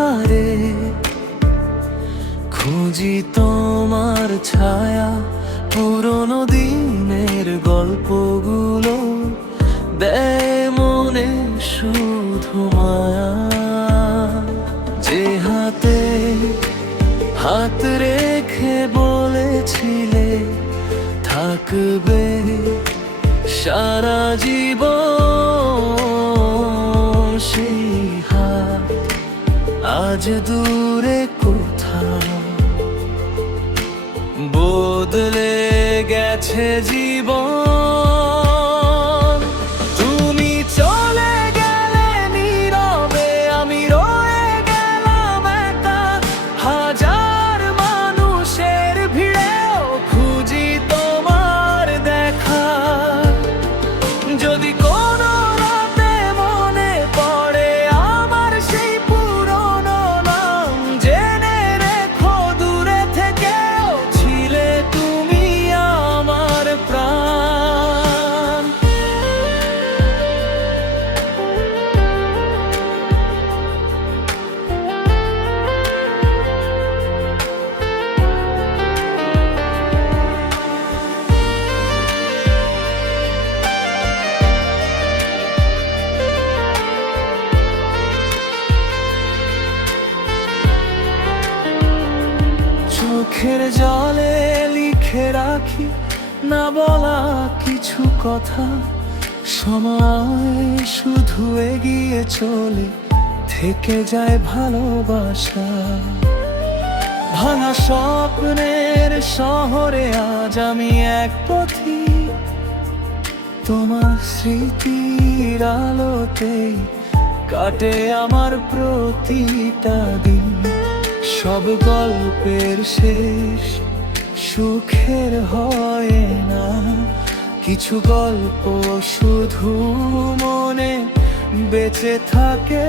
ধারে খুঁজি তোমার ছায়া, পুরনো দিনের গল্পগুলো দেয় মনে শুধু মায়া। যে হাতে হাত রেখে বলেছিলে থাকবে সারা জীবন, সেই হাত আজ দূরে কোথাও। বদলে গেছে জীবন, তুমি চলে গেলে নীরবে, আমি রয়ে গেলাম একা। হাজার মানুষের ভিড়েও খুঁজি তোমার দেখা। যদি কোনো রাতে মনে পড়ে আমার সেই পুরনো নাম, জেনে রেখো দূরে থেকেও ছিলে তুমি আমার প্রাণ। চোখের জলে লিখে রাখি না বলা কিছু কথা। সময় শুধু এগিয়ে চলে, থেকে যায় ভালোবাসা। ভাঙা স্বপ্নের শহরে আজ আমি এক পথি, তোমার স্মৃতির আলোতেই কাটে আমার প্রতিটা দিন। সব গল্পের শেষ সুখের হয় না, কিছু গল্প শুধু মনে বেঁচে থাকে।